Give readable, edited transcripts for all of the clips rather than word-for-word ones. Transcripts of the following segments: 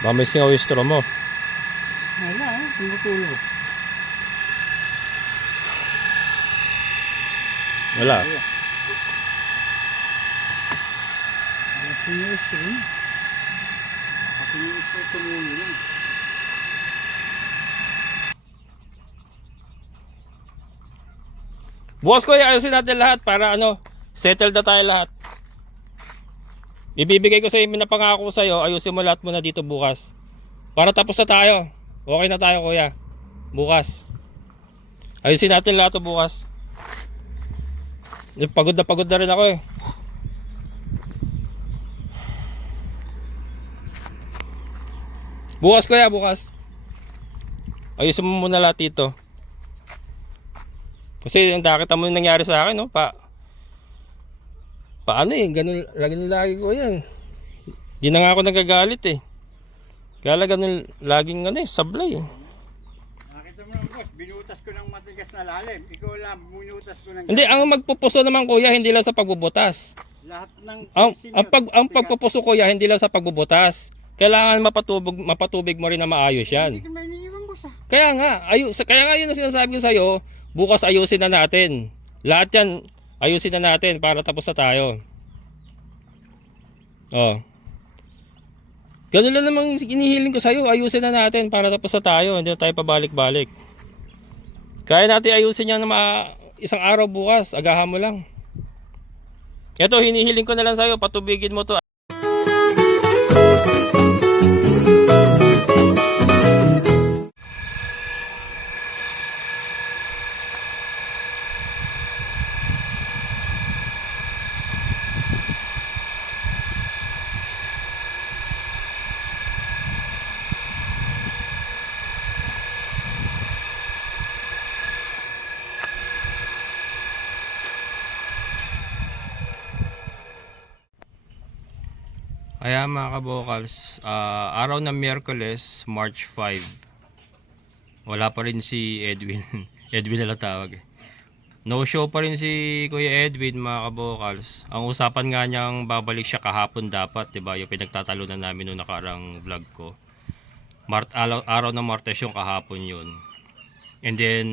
Baka may singaw yung straw mo. Wala tumutulo. Wala. Sinistring. Sinistring tumulo yan. Bukas ko ayusin natin lahat para settle na tayo lahat. Ibibigay ko sa iyo, pinapangako ko sa iyo, ayusin mo lahat muna dito bukas. Para tapos na tayo. Okay na tayo kuya. Bukas. Ayusin natin lahat to bukas. Pagod na rin ako eh. Bukas kuya, bukas. Ayusin mo muna lahat dito. Kasi nakita mo yung nangyari sa akin, no? Paano eh, ganun lagi ko yan. Di na nga ako nagagalit eh. Kaya ganun laging sablay eh. Nakita mo lang boss, binutas ko ng matigas na lalim. Ikaw lang, binutas ko ng... Hindi, ang magpupuso naman kuya, hindi lang sa pagbubutas. Lahat ng... Ang pagpupuso kuya, hindi lang sa pagbubutas. Kailangan mapatubig mo rin na maayos yan. Hindi ka may iniiwan boss ah. Kaya nga yun ang sinasabi ko sa'yo, bukas ayusin na natin. Lahat yan, ayusin na natin para tapos na tayo. Oh. Ganun lang namang inihiling ko sa'yo, ayusin na natin para tapos na tayo. Hindi na tayo pabalik-balik. Kaya natin ayusin yan na isang araw bukas, agahan mo lang. Ito, hinihiling ko na lang sa'yo, patubigin mo to. Ayan mga kabokals, araw ng Miyerkules, March 5. Wala pa rin si Edwin. Edwin na lang tawag eh. No show pa rin si Kuya Edwin mga kabokals. Ang usapan nga niyang babalik siya kahapon dapat, diba? Yung pinagtatalunan namin noong nakarang vlog ko. Araw ng Martes yung kahapon yun. And then,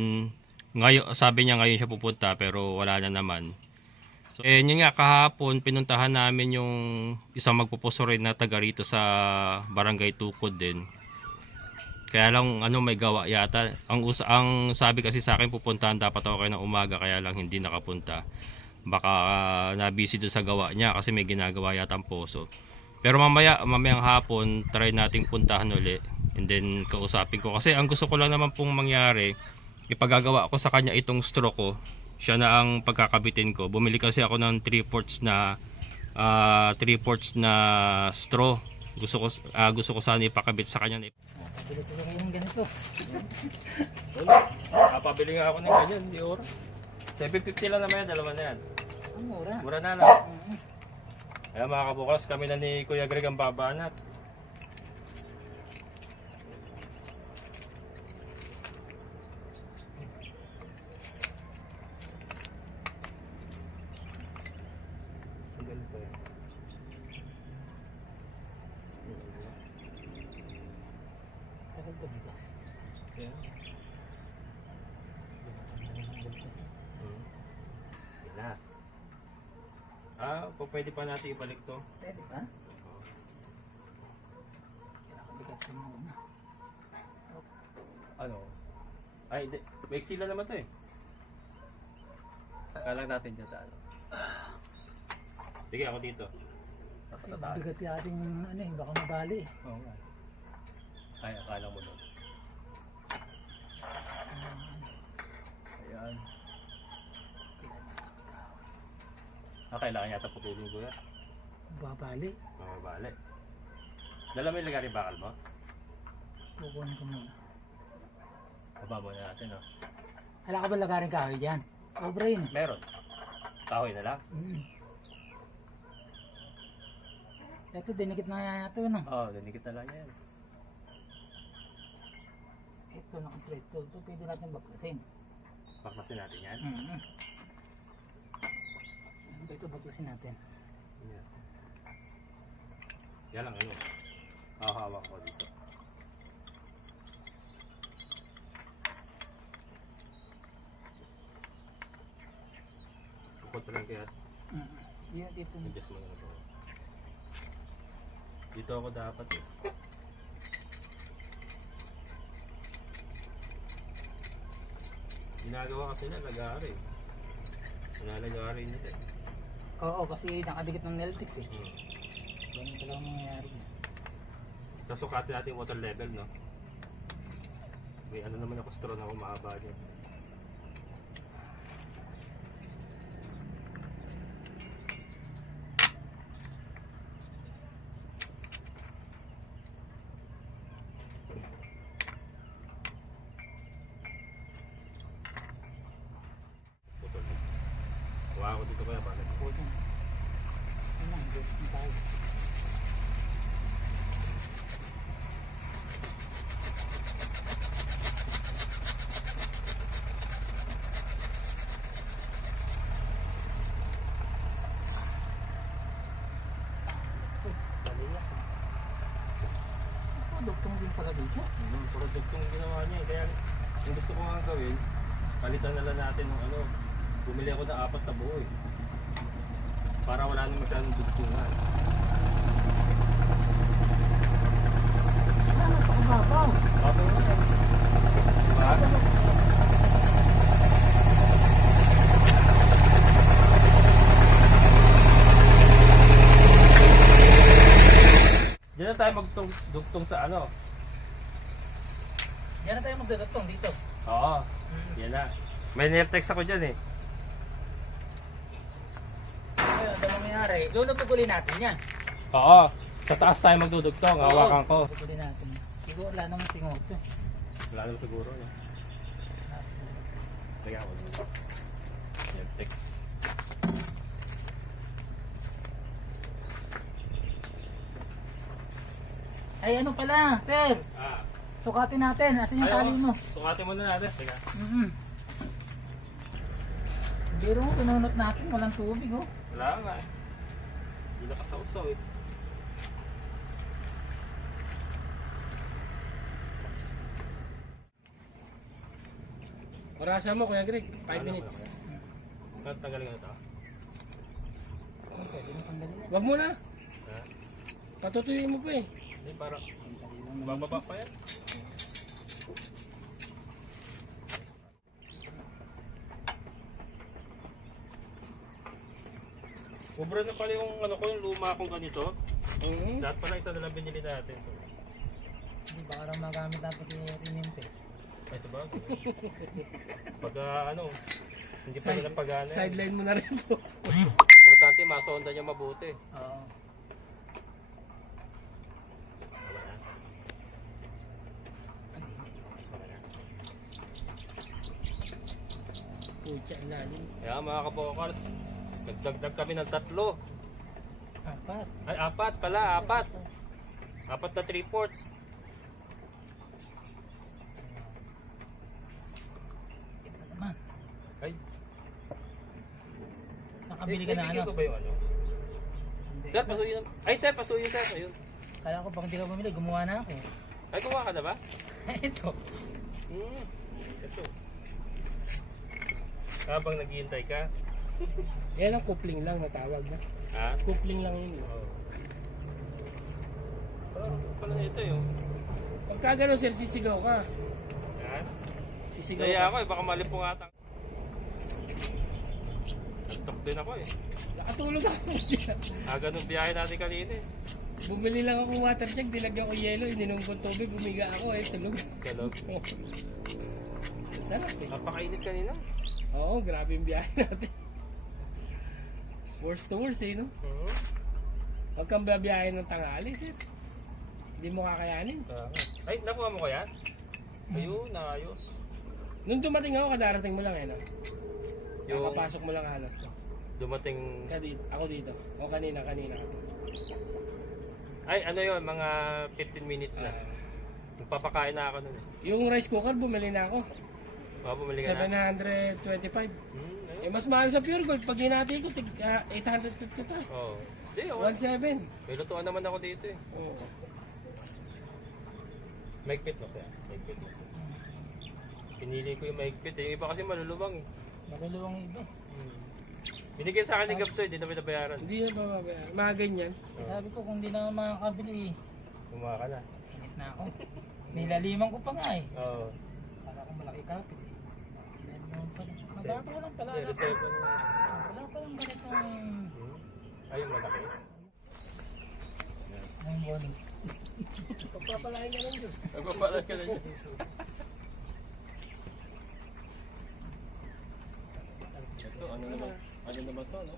ngayon, sabi niya ngayon siya pupunta pero wala na naman. So, yun nga kahapon pinuntahan namin yung isang magpupuso rin na taga rito sa Barangay Tukod din. Kaya lang may gawa yata. Ang sabi kasi sa akin pupuntahan dapat ako kayo ng umaga kaya lang hindi nakapunta. Baka na-busy doon sa gawa niya kasi may ginagawa yata ang poso. Pero mamayang hapon try nating puntahan uli. And then kausapin ko kasi ang gusto ko lang naman pong mangyari, ipagagawa ko sa kanya itong straw ko. Siya na ang pagkakabitin ko. Bumili kasi ako ng 3/4 na straw. Gusto ko sana ipakabit sa kanya. Pabili ko lang yung ganito. Pabili nga ako ng ganyan, di oras. 750 lang naman yan, dalawa na yan. Ang mura. Mura na. Kaya mga kabukas, kami na ni Kuya Greg ang babanat. Pwede pa natin ibalik to. Pwede ba? Bigat ko muna. Ay, may sila naman to eh. Kalang natin dyan sa Sige, ako dito. Kasi bigat yung ating baka mabali. Oo nga. Ay, akala mo doon. Ayan. Kailangan yata putulin ko yan. Babali. Mababali. Dala mo yung lagari bakal mo? Kukunin ko muna. Bababa na natin Hala ka ba lagaring kahoy dyan? Obra yun eh. Meron. Kahoy na lang? Ito, dinikit na ito Oo, dinikit na lang yan. Ito, nakatrito. Ito, pwede natin baklasin. Baklasin natin yan? Ito, baklasin natin. Yan lang Hawak ko dito. Bukod pa lang kaya. Yan dito. Adjust mo na ito. Dito ako dapat eh. Ginagawa kasi na lagari. Nalagari nila eh. Oo, kasi nakadikit ng Neltix eh. Hmm. Ganun talaga mangyayari. Kasukatin natin yung water level, no? May ano naman ako straw na umahaba dyan. Putol. Kuha ako dito kaya paano? Oo, dyan. Yun lang, dyan tayo. Duktong din pala dito. Product yung ginawa niya eh. Kaya yung gusto ko nga gawin, palitan na lang natin ng ano. Bumili ako ng 4 na buo eh. Para wala nang masyadong dugtungan. Ah, napakababaw. Bago na yan. Diba? Diyan na tayo magdugtong sa ano. Yan na tayo magdadaktong dito. Oo, yan na. May neartex ako dyan eh. Ayun, ano mangyayari? Lulubog uli natin yan. Oo, sa taas tayo magdudugtong. Hawakan ko. Lulubog uli natin. Siguro wala naman singoto. Wala naman siguro. No? Kaya ako. Neartex. Ay ano pala, sir? Ah, Sukatin natin. Asan yung tali mo? sukatin muna natin. Teka. Biro mo, pinunot natin. Walang tubig oh. Wala nga eh. Hindi nakasawsaw eh. Orasan mo, Kuya Greg. 5 minutes. Tanggalin nga ito. Pwede mo tanggalin yan. Wag mo na. Ha? Patutuyin mo pa eh. Hindi, parang bababa pa yan. Ubra na pala yung ano ko, yung luma kong ganito. Oo. Dapat pala isa na lang binili natin. Hindi, baka lang magamit natin yung rinimpe. Ay, ito ba? Pagka ano, hindi pa nila pagana. Sideline mo na rin, boss. Importante, masonda niya mabuti. Oo. Pucha, ilalim. Kaya mga kabokals, nagdagdag kami ng 3. Apat. Ay, 4 pala, 4. 4 na 3/4. Ito naman. Ay, Nakabili ka na ano? Ko ba yung ano? Hindi. Sir, pasuyin. Ay, sir, pasuyin sir. Ayun. Kala ko pag hindi ka bumili, gumawa na ako. Ay, kuha ka na ba? Ito. Ito. Habang naghihintay ka. Yan ang coupling lang na tawag na. Ha? Coupling lang yun. Oo. Pala ito yun. Pagka gano'n, sir, sisigaw ka. Ha? Sisigaw Daya ka. ako eh, baka malipungatang. Nagtok din ako eh. Nakatulog ako. Aga nung biyahe natin kanina eh. Bumili lang ako water jug, dilagyan ko yelo, ininom ko tubig, bumiga ako eh, tulog. Galog. Sarap eh. Napakainit kanina. Oo, grabe yung biyahe natin. Worst to worst eh, no? Oo. Huwag kang babiyahe ng tanghali, sir. Hindi mo kakayanin. Ay, nakuha mo ko yan? Ayun, naayos. Nung dumating ako, kadarating mo lang eh, no? Yung Nakapasok mo lang halos. No? dumating... Ako dito. O kanina. Ay, ano yun, mga 15 minutes na. Ah, Nagpapakain na ako nun eh. yung rice cooker, bumili na ako. Bumili ka na? 725. Ayun. Eh, mas mahal sa Pure Gold. Pag hinati ko, 850 to. Oo. Hindi, oh. 1.7. May lutuan naman ako dito eh. Oo. Maigpit mo kaya? Maigpit mo. Pinili ko yung maigpit eh. Yung iba kasi malulubang eh. Maluluwang iba. Binigyan sa akin ni Gab to, hindi na pinabayaran. Hindi na mababayaran. Mga ganyan. Sabi ko kung di na makakabili, Kumaha ka na. init na ako. Nilaliman ko pa nga eh. Oo. Para akong malaki kapit eh. Yan naman pala. Mabago lang pala. Reserve na. Wala palang ganitong... Ayun, malaki. Ang bowling. Pagpapalain ka ng Diyos. Nagpapalag ka na dyan. Ito, ano naman to, no?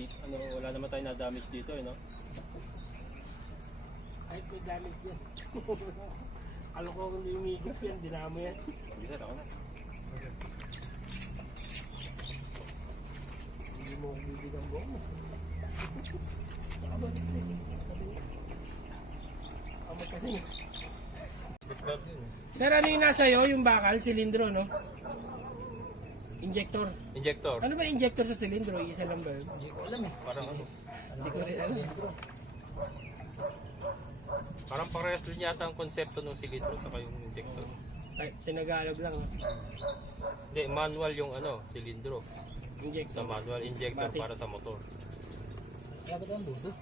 Ano, wala naman tayo na-damage dito, eh, no? Ay, may damage yan. Alam ko kung umigit yan, dinamo yan. Bisa, ako na. Hindi mo bibig ang buong mo. Amot kasi. Sir, ano yung nasa iyo? Yung bakal, silindro, no? Injector. Injector. Ano ba injector sa silindro? Isa lang ba yun? Hindi ko alam eh. Parang ano? Hindi ko rin alam. Parang parehas din yata ang konsepto ng silindro sa yung injector. Ay, tinagalog lang. No? Hindi, manual yung ano, silindro. Sa Injector. manual injector Matic. para sa motor. Sabi ko ang dudo.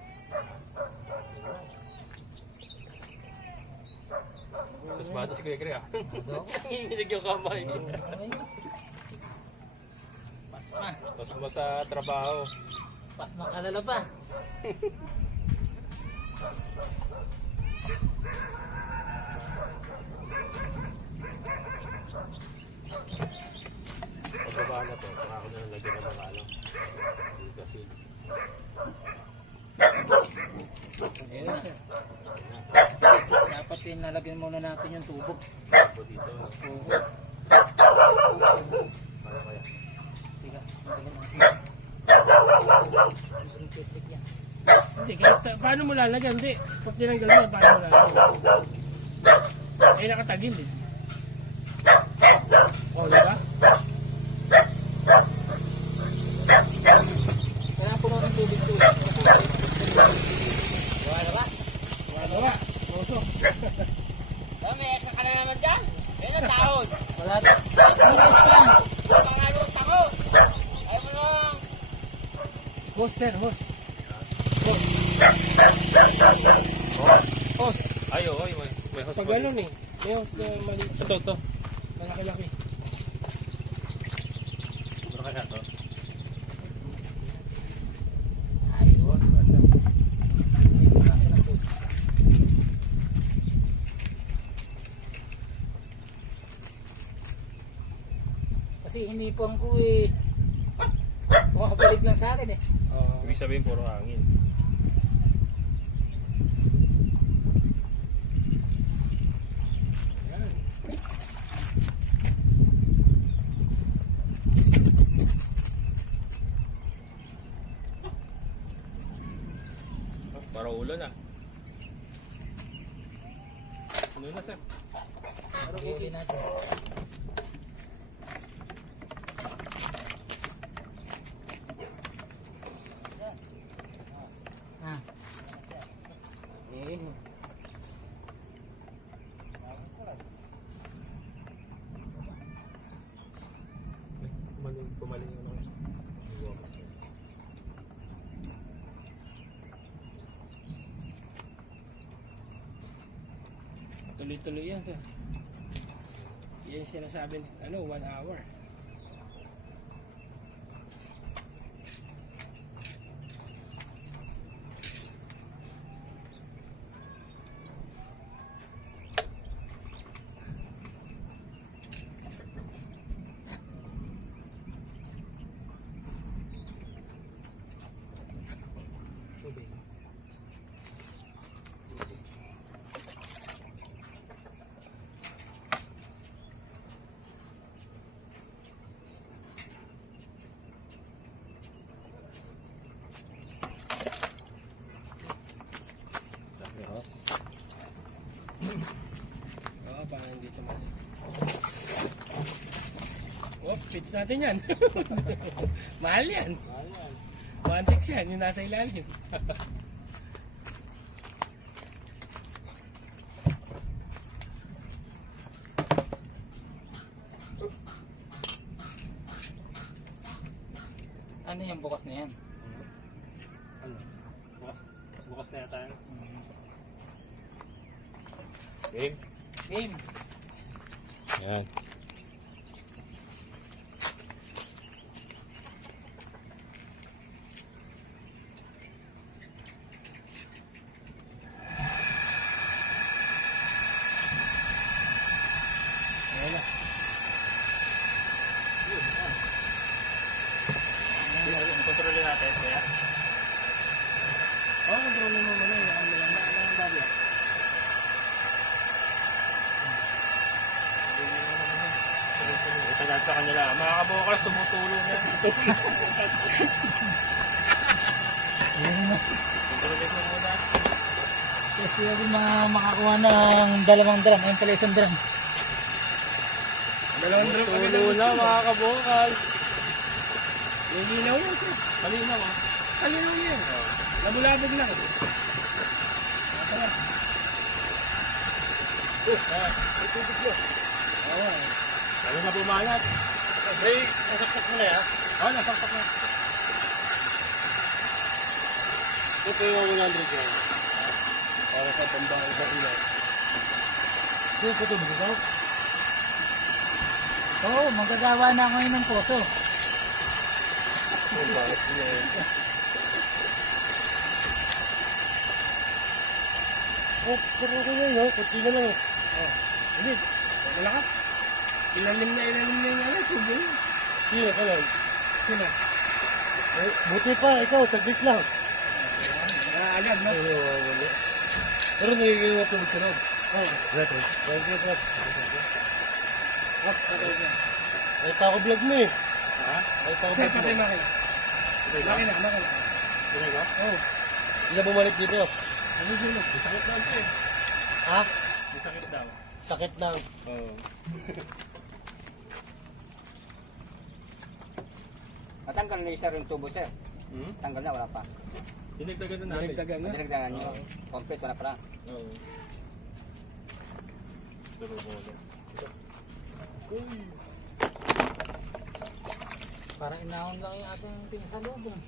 Mas bata si Kuya Gre, ah. Dudo? Nanginginig yung kamay. Ay. Pasma. Tapos mo sa trabaho. Pasma kalala pa. Pagbaba na to, saka ako na nalagyan ng mga ano. Hindi kasi. Ayun lang, sir. Dapat nalagyan muna natin yung tubo. Ako dito. Tubo. Para kaya. Tiga. Nalagyan natin. Sintetik yan. Hindi, kahit paano mo lalagyan? Hindi. Pag tinanggal mo, paano mo lalagyan? Eh, nakatagil eh. O, diba? Kaya puno ng tubig to. Wala ba? Wala ba? Roso. May extra ka na naman dyan. Yan ang taon. Wala. Minutes lang. Pangalot ako. Ayaw mo lang. Host, sir, host. Host. Host. Ay, oo, may host. Pag ganun eh. May host na maliit. Ito. Malaki-laki. Ano kaya to? Ayun. Nasa ng tubig. Kasi hinipon ko eh. Makabalik lang sa akin eh. Ibig sabihin puro hangin. Yan. Para ulan ah. Ano na, sir? Huli natin. Ah. Eh. Pumaling yung ano. Tuloy-tuloy yan, sir. Yan yung sinasabi, 1 hour. Oo, parang hindi tumasik. Oh, fits natin yan. Mahal yan. 1.6 yan, yung nasa ilalim. Ano yung bukas na yan? Ano? Bukas na yata yan. Game? Game. Yan. Kontrolin natin, kaya? Oo, kontrolin mo muna yung ang babi. Ito sa kanila. Mga kabokals, tumutulong yan. Kontrolin mo muna. Kasi yung makakuha ng dalawang drum. Ayun pala isang drum. Dalawang drop kami Tulo na mga kabokals. Lilinaw yan. Malinaw ah. Kalinaw yan. Labulabog lang. Oo. Ano na bumanat? Hey, nasaksak mo na yan. Oh, nasaksak na. Ito yung 100 yan. Para sa pambahal sa ilaw. Sige po ito, bro. Oo, magagawa na ako yun ng poso. Oh, pero ko yun, no? Kunti na lang. Oh. Hindi. Malakas. Ilalim na yung ano, tubo yun. Sino ka lang? Sino? Buti pa, ikaw, saglit lang. Agad, no? Pero nagiging mo itong sunod. Oo. Retro. Retro. Okay na. Ay, tako vlog mo eh. Ha? Ay, tako Sir, vlog patay mo. makina. Makina. Tuloy ka? Oo. Hindi na bumalik dito. Ano sunog? Sakit daw ito eh. Ha? May sakit daw. Sakit lang. Oo. Matanggal na isa rin tubo, sir. Hmm? Tanggal na, wala pa. Dinagdagan na namin. Dinagdagan na. Dinagdagan nyo. Complete, wala pa lang. Oo. Pero bola. Parang inahon lang yung ating pinsalubong.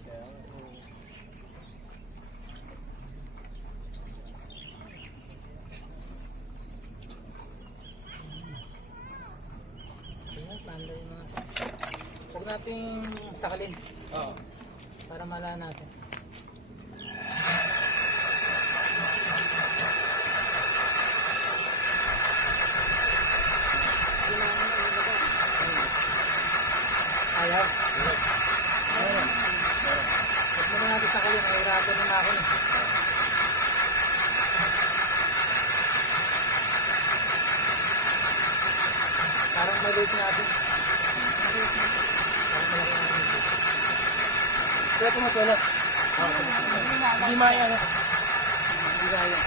Sige, tanda yung mga... Huwag natin sakalin. Oo. Para malala natin. Ayaw. Ayaw. Huwag mo na natin sakalin. Nahirapan na ako eh. Parang maliit natin. Kaya pumatulog. Hindi maya, ano? Hindi kaya.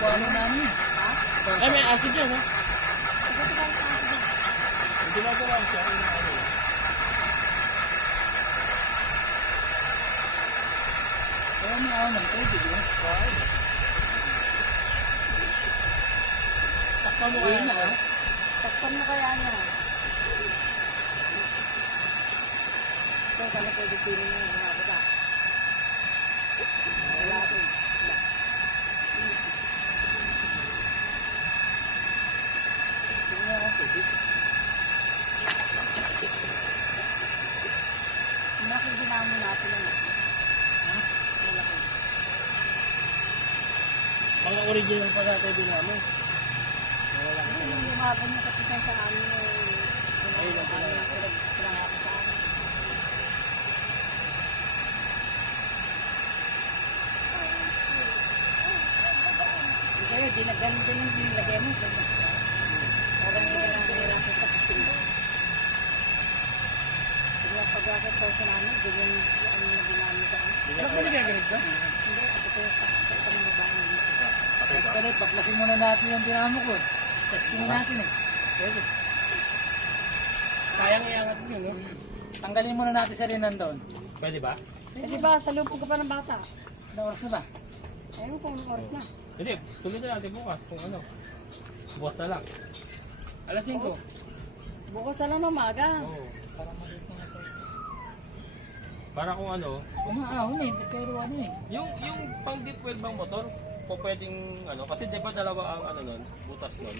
Ano namin? Ay, may acid yan, ha? Hindi na gawin siya. Kaya may ako ng tubig eh. Takpan mo kaya na, ha? Takpan mo kaya niya. Ito, kaya pwede pili niya yung mga bata. Wala ito. Nakikinamu natin lang. Mga original pa natin din namin. Yung lumaban niya kapitan sa amin Ayun lang pala. pinangako sa amin. Sa'yo, ganun din yung nilagay mo. Parang hindi ka lang nahirapan sa spin. Kaya pag-agad sa namin, ganyan ang ginamit sa amin. Ba't ba nagaganit ka? Hindi, ako ko sa mga babae dito. Kaya paklasin muna natin yung dinamo ko eh. Testingin natin eh. Pwede. Sayang iangat mo, no? Tanggalin muna natin sa rin nandun. Pwede ba? Eh, di ba, sa lupog ka pa ng bata? Ilang oras na ba? Ayun kung anong oras na. Hindi, tuloy na natin bukas kung ano. Bukas na lang. Alas 5. Bukas na lang ng umaga. Oo. Para maliit na ito. Para kung ano, Umaahon eh, pero ano eh. yung pang deep well bang motor, kung pwedeng ano, kasi di ba dalawa ang ano nun, butas nun.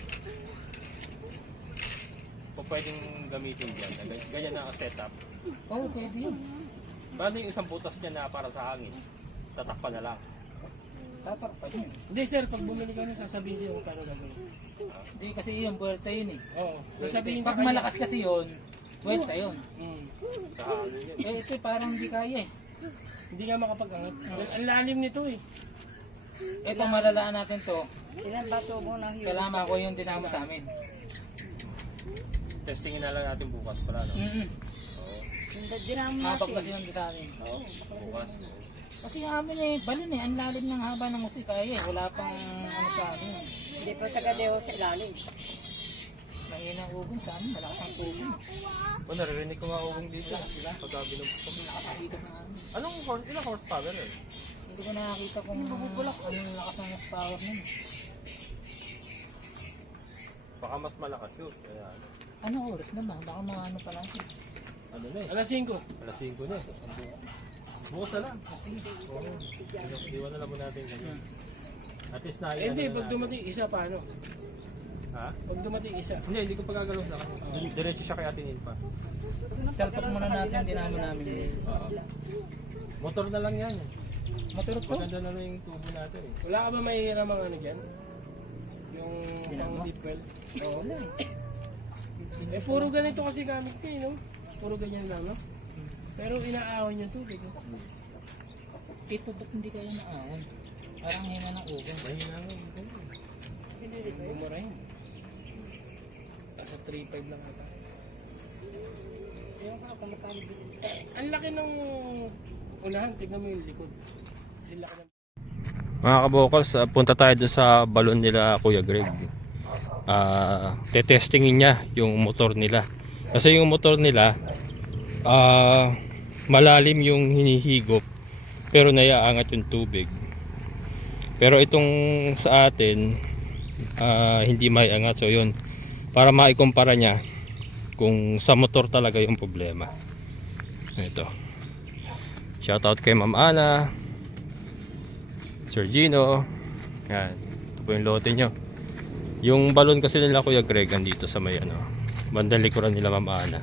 Kung pwedeng gamitin dyan, ganyan na ang setup. Oo, pwede yun. Paano yung isang butas niya na para sa hangin? Tatakpan na lang. Tatakpan yun. Hindi sir, pag bumili kami, sasabihin siya kung paano gagawin. Hindi kasi yun, puwerta yun eh. Oo. Sasabihin sa Pag kanya. malakas kasi yun, puwerta yun. Sa hangin yun. Eh ito parang hindi kaya eh. Hindi nga makapag-angat. Ang lalim nito eh. Ito malalaan natin to. Ilan ba tubo ng hero? Kalama ko yung dinamo sa amin. Testingin na lang natin bukas pala, no? Oo. Dinamo Habag natin. kasi yung sa amin. Oo, bukas. Kasi yung amin eh, balon eh, ang lalim ng haba ng musik kaya eh. Wala pang ano sa amin. Hindi pa sa gadeho sa ilalim. Mahina ang ugong sa amin, malakas ang ugong. O, naririnig ko nga ugong dito. Pagkabi ng Nakakakita ng amin. ilang horsepower yun? Hindi ko nakakita kung anong lakas ng power nun. Baka mas malakas yun. Kaya ano. Anong oras na ba? Baka mga ano pa lang siya. Ano na eh. Alas 5. Alas 5 na eh. Bukas na lang. Iwan na lang muna natin ganyan. At least na Eh, hindi, pag dumating isa paano? Ha? Pag dumating isa. Hindi ko pagagalaw na. Diretso siya kay Ate Nilpa. Salpak muna natin, dinamo namin. Motor na lang yan. Maturot ko? Maganda na lang yung tubo natin eh. Wala ka ba may hiramang ano dyan? Yung pang deep well? Oo, wala eh. Eh, puro ganito kasi gamit ko eh, no? Puro ganyan lang, no? Pero inaahon yung tubig, no? Ito ba't hindi kayo naahon? Parang hina ng ugong. Mahina nga. Bumarahin. Nasa 3.5 lang ata. Yung ka kung magkano binili sa Ang laki ng unahan, tignan mo yung likod. Ang laki ng... Mga kabokals, punta tayo doon sa balon nila Kuya Greg. Tetestingin niya yung motor nila. Kasi yung motor nila, malalim yung hinihigop, pero naiaangat yung tubig. Pero itong sa atin, hindi maiangat. So yun, para maikumpara niya kung sa motor talaga yung problema. Ito. Shoutout kay Ma'am Ana, Sir Gino. Yan. Ito po yung lote nyo. Yung balon kasi nila Kuya Greg andito sa may ano, bandang likuran nila Ma'am Ana.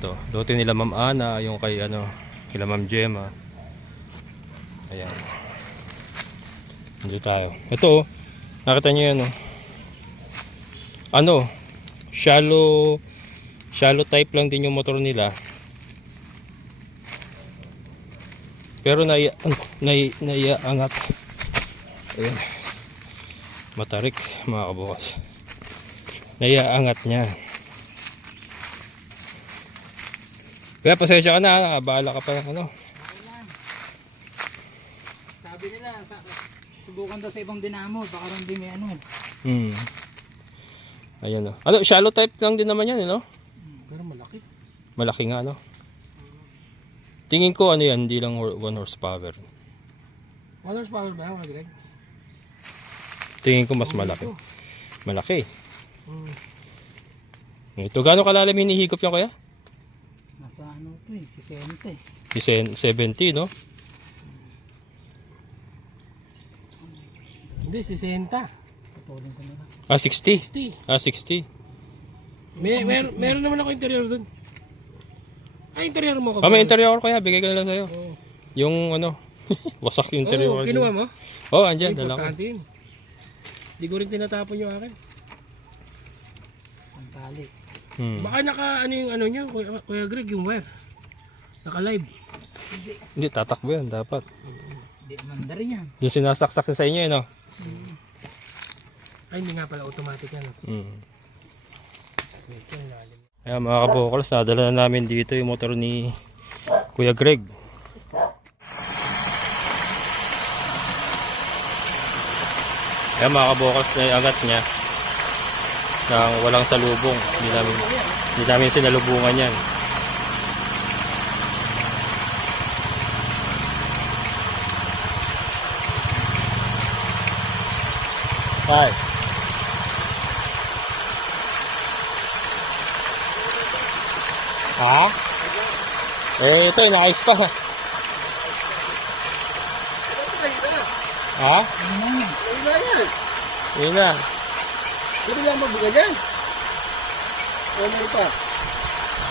Ito, lote nila Ma'am Ana, yung kay ano, kila Ma'am Gemma. Ayan. Dito tayo. Ito oh, nakita nyo yan oh. Ano, shallow type lang din yung motor nila. Pero naiangat. Ayan. Matarik mga kabukas. Naiangat niya. Kaya pasensya ka na, bahala ka pa ano. Sabi nila, subukan daw sa ibang dinamo, baka rin di may ano eh. Ayan o. Ano, shallow type lang din naman yan, no? Pero malaki. Malaki nga, no? Tingin ko ano yan, hindi lang 1 horsepower. 1 horsepower ba yan, Greg? Tingin ko mas malaki. Malaki. Ito, gaano kalalim hinihigop yan kaya? Nasa ano ito eh, 60 eh. 70, no? Hindi, 60. Patuloy ko nila. 60. 60. 60. Meron naman ako interior dun. Ay, interior mo ko. May interior kaya, bigay ko na lang sa'yo. Oo. Yung ano, wasak yung interior. Oo, kinuha mo? Oo, andyan, dala ko. Importante yun. Hindi ko rin tinatapon yung akin. Ang tali. Baka naka ano yung ano niya, Kuya Greg, yung wire. Naka-live. Hindi, tatakbo yan, dapat. Hindi mandar yan. Yung sinasaksak sa inyo, no? Ay, hindi nga pala automatic yan. Ito yung lalim. Ayan mga kabokals, nadala na namin dito yung motor ni Kuya Greg. Ayan mga kabokals, naiangat niya nang walang salubong. Hindi namin sinalubungan yan. Ay. Ha? Eh, ito, inaayos pa. Ha? Wala yan. Yun na. Pwede lang magbuga dyan. O, meron pa.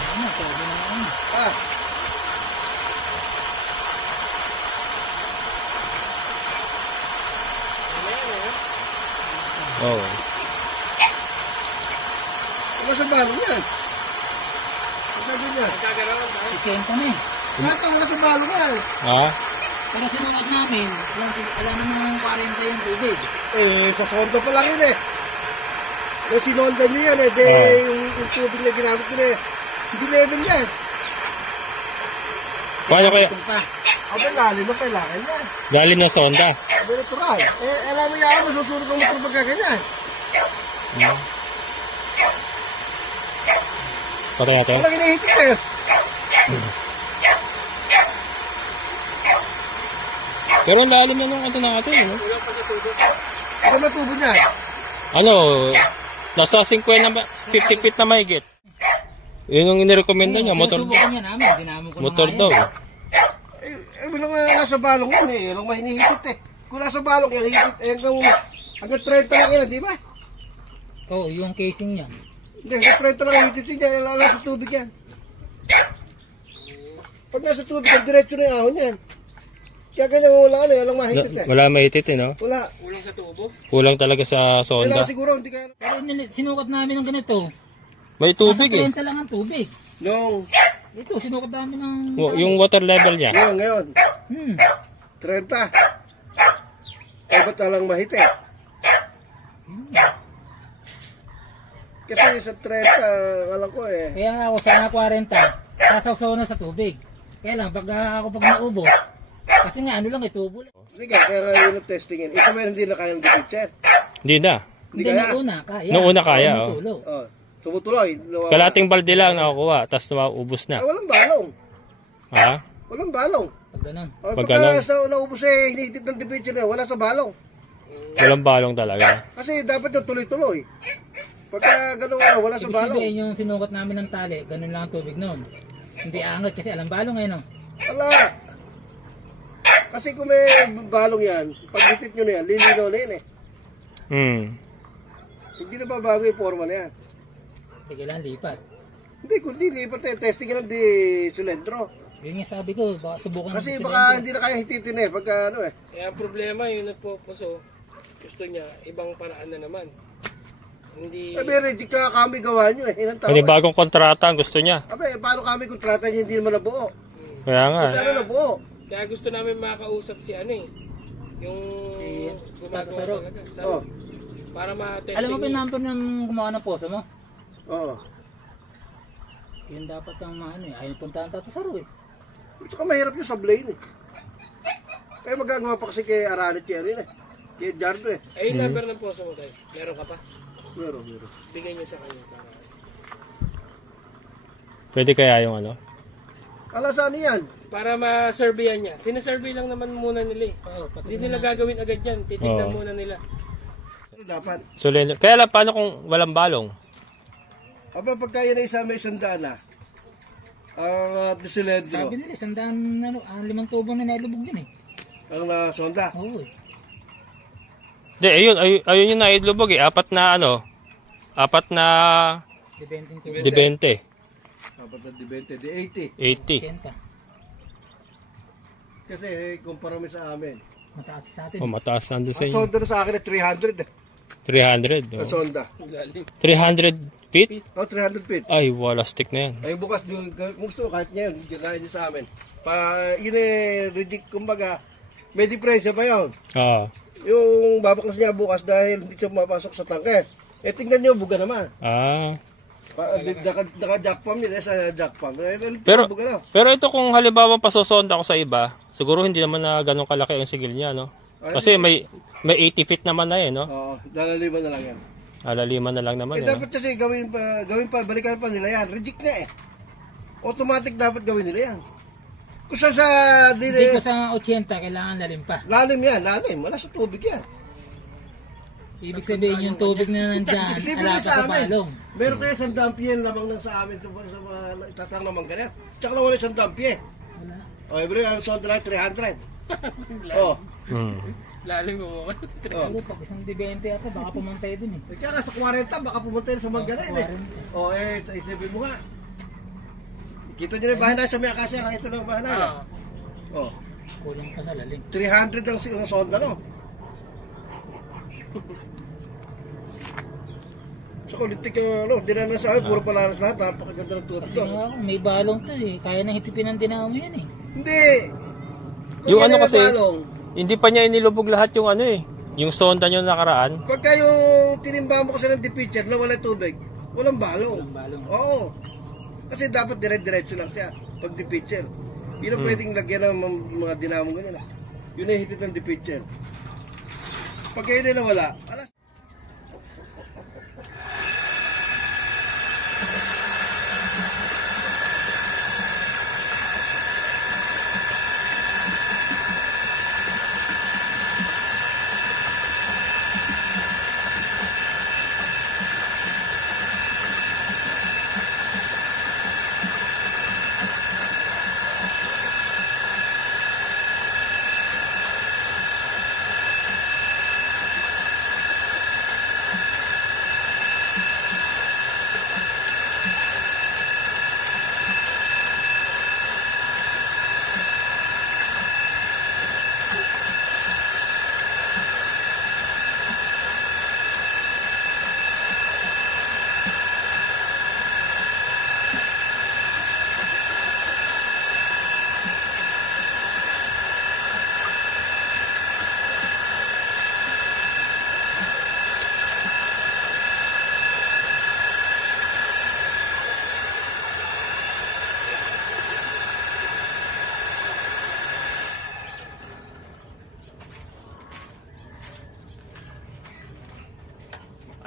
Ano, pwede na ano. Ah, Oo. wala sa balong yan. Wala din yan. Sisenta na eh. Lahat ang wala sa balong yan. Ha? Pero sinukat namin, alam naman ng 40 yung tubig. Eh, sa Sonda pa lang yun eh. Yung sinonda nyo yan eh, yung tubig na ginamit nyo eh. Hindi level yan. Paano kaya? Ito pa. Aba, lalim na kailangan yan. Galing na sonda. Aba, natural. Eh, alam mo yan, masusunod ang motor pagka ganyan. Patay natin. Walang hinihitik eh. Pero ang lalim na nung kanto natin. No? Aba, matubo niya. Ano, nasa 50 feet na mahigit. Yun ang inirekomenda niya, motor Sinusubukan niya namin, dinamo ko na motor nga daw. yan. Walang nasa balong yun eh. Walang mahinihitit eh. Kung nasa balong yan, hihitit. Eh, hanggang 30 lang yan, di ba? Oo, yung casing niya. Hindi, hanggang 30 lang hihitit yan. Lalo sa tubig yan. Pag nasa tubig yan, diretso na yung ahon yan. Kaya ganyan wala ano, walang mahitit eh. Wala maitit eh, no? Wala. Kulang talaga sa Kailangan sonda. siguro, hindi kaya. Pero sinukat namin ng ganito. May tubig eh. Nasa 30 lang ang tubig. Nung, Ito, sinukat namin ng... Yung water level niya. ngayon, 30. Eh, ba't alang mahitit? Kasi sa 30, alam ko eh. Kaya ako sana 40, sasawsaw na sa tubig. Kaya lang, pag naubos, kasi nga ano lang, tubo lang. Hindi ka, kaya nga yun ang testingin. Ito ba hindi na kaya ng teacher? Hindi na. Hindi Hindi, kaya. nung una, kaya. Nung una kaya, oh. Tumutulo. Oh, tumutuloy. Kalating balde lang nakakuha, tapos naubos na. Walang balong. Ha? Walang balong. Pag ganun. Oh, Pag pagka ganun. sa naubos eh, hinihitit ng teacher na, wala sa balong. Walang balong talaga. Kasi dapat yung tuloy-tuloy. Pagka gano'n wala sa Ibig balong. sabihin, yung sinukat namin ng tali, ganun lang ang tubig noon. Hindi angat kasi alam balong ngayon. No? Wala. Kasi kung may balong yan, pag hitit nyo na yan, lilinaw na yan eh. Hindi na babago yung forma na yan. Sige lang, lipat. Hindi, kundi lipat eh. Testing lang di silendro. Yun yung sabi ko, baka subukan Kasi natin baka sila. hindi na kaya hititin eh. Pagka ano eh. Eh, ang problema, yung nagpoposo, gusto niya, ibang paraan na naman. Hindi, Sabi, reject ka kami gawa nyo eh. Ilang taon. May bagong kontrata ang gusto niya. Abe, paano kami kontrata niya hindi naman nabuo? Kaya nga. Kasi ano nabuo? kaya gusto namin makausap si ano eh, yung gumagawa Saro. talaga. Oo. Para ma-testing. Alam mo ba yung number ng gumawa ng poso mo? Oo. Yun dapat ang ano eh. Ayaw puntahan tayo sa Saro eh. Saka mahirap yung sablay eh. Kaya magagawa pa kasi kay Aralit Cherry eh. Kay Jardo eh. Eh, yung number ng poso mo tayo. Meron ka pa? Meron. Bigay niyo sa kanya. Para... Pwede kaya yung ano? Ala saan yan? Para ma-surveyan niya. Sinasurvey lang naman muna nila eh. Oo, pati Hindi nila gagawin agad yan. Titignan muna nila. Ano dapat? Soleno. Kaya lang, paano kung walang balong? Aba, pagka yan ay isama isang daan na. Ang silendro. Sabi nila, sandaan ano, 5 tubo na nailubog yun eh. Ang nasonda. Oo eh. Hindi, ayun yung naidlubog eh. Apat na Debenting tubo. de 20. Dapat na di 20, di 80. 80. 80. Kasi kumpara mo sa amin. Mataas sa atin. Oh, mataas nandun sa Ang inyo. sonda na sa akin ay 300 eh. 300. Ang Oh. sonda. 300 feet? Oh, 300 feet. Ay, wala stick na yan. Ay bukas, kung gusto mo kahit ngayon, ginahin niyo sa amin. Yun eh, reject kumbaga, may diferensya pa yun. Ah. Yung babaklas niya bukas dahil hindi siya mapasok sa tangke. Eh tingnan niyo, buga naman. Ah. Naka-jack pump yun, sa jack pump. Pero- buga na. Pero ito kung halimbawa pasosonda ko sa iba, siguro hindi naman na ganun kalaki ang sigil niya, no? Kasi may 80 feet naman na eh, no? Oo, lalaliman na lang yan. Alaliman na lang naman, Eh eh, no? dapat kasi gawin pa, balikan pa nila yan. Reject na eh. Automatic dapat gawin nila yan. Kung sa Hindi ko sa 80, kailangan lalim pa. lalim yan, lalim. Wala sa tubig yan. Ibig sabihin yung tubig na nandyan, Isipin mo ala sa ka sa amin. balong. Meron kayo isang dampye lamang lang sa amin sa mga itatang naman ganyan. Tsaka lang wala isang dampye. Wala. O, every ang sound lang 300. Oh. Lalim mo. Oh. Pero pag isang dibente ako, baka pumantay dun eh. Kaya nga sa 40, baka pumunta yun sa Manggalan eh. 40. O, isipin mo nga. Kita nyo na yung bahay na sa may akasya, nakita na yung bahay na. Ah. Oh. Kulang pa sa lalim. 300 ang sonda, no? Sa kulitik yung, di na sa amin, puro palaras lahat, napakaganda ng tubig Kasi to. nga kung may balong to eh, kaya nang hitipin ang dinamo yan eh. Hindi! Kung Yung yan ano ay kasi- balong, Hindi pa niya inilubog lahat yung ano eh. Yung sonda nyo nakaraan. pagka yung tinimba mo kasi ng dipitcher na wala tubig, walang balong. Walang balong. Oo. Kasi dapat dire-diretso lang siya pag dipitcher. Yun ang pwedeng lagyan ng mga dinamo ganyan. Yun ay hitit ng dipitcher. Pagka yun ay nawala, alas.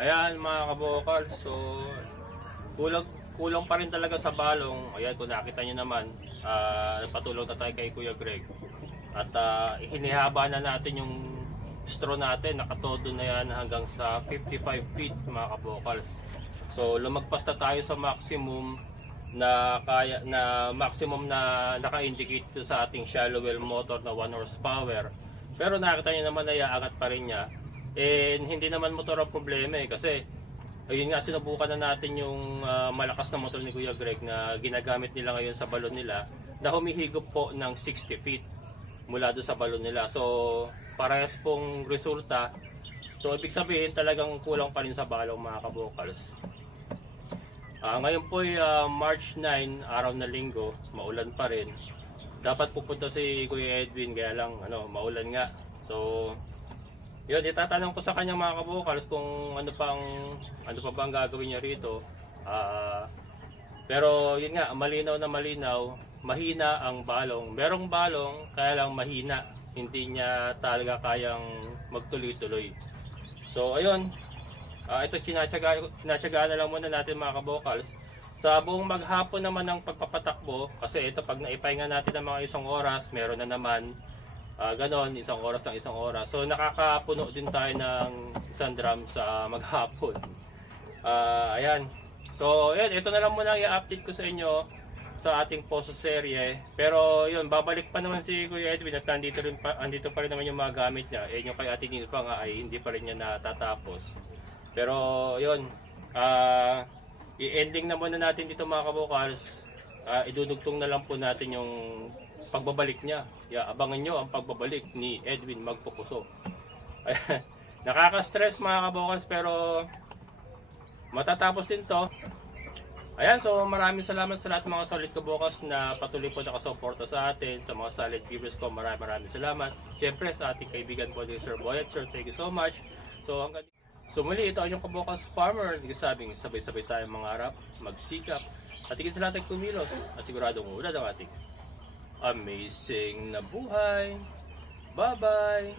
Ayan mga kabokal, so kulang pa rin talaga sa balong. Ayan, kung nakita nyo naman, napatulong na tayo kay Kuya Greg. At hinihaba na natin yung straw natin, nakatodo na yan hanggang sa 55 feet mga kabokals. So lumagpas na tayo sa maximum na maximum na naka-indicate sa ating shallow well motor na 1 horsepower. Pero nakita nyo naman na iaangat pa rin niya. And hindi naman motor ang problema eh, kasi ayun nga, sinubukan na natin yung malakas na motor ni Kuya Greg na ginagamit nila ngayon sa balon nila na humihigop po ng 60 feet mula doon sa balon nila. So parehas pong resulta. So ibig sabihin talagang kulang pa rin sa balong mga kabokals. Ngayon po ay March 9, araw na linggo, maulan pa rin. Dapat pupunta si Kuya Edwin, kaya lang maulan nga. So yun, itatanong ko sa kanya mga kabokals kung ano pa ba ang gagawin niya rito. Pero yun nga, malinaw na malinaw, mahina ang balong. Merong balong, kaya lang mahina. Hindi niya talaga kayang magtuloy-tuloy. So ayun, ito sinatsagaan na lang muna natin mga kabokals. Sa buong maghapon naman ng pagpapatakbo, kasi ito pag naipahinga natin ng mga 1 oras, meron na naman ganon, 1 oras ng 1 oras. So nakakapuno din tayo ng 1 drum sa maghapon. Ayan. So yun, ito na lang muna i-update ko sa inyo sa ating Poso serye. Pero yun, babalik pa naman si Kuya Edwin at andito pa rin naman yung mga gamit niya. Yung kay Ate Nilpa nga ay hindi pa rin niya natatapos. Pero yun, i-ending na muna natin dito mga kabokals. Idudugtong na lang po natin yung pagbabalik niya. Abangan nyo ang pagbabalik ni Edwin Magpupuso. Nakaka-stress mga kabokals, pero matatapos din to. Ayan, so maraming salamat sa lahat ng mga solid kabokals na patuloy po nakasuporta sa atin. Sa mga solid viewers ko, maraming salamat. Siyempre sa ating kaibigan po ni Sir Boyet. Sir, thank you so much. So muli, ito ang yung kabokals farmer. Sabing sabay-sabay tayong mangarap, magsikap, at higit sa lahat ay kumilos, at siguradong ulad ang ating amazing na buhay. Bye-bye!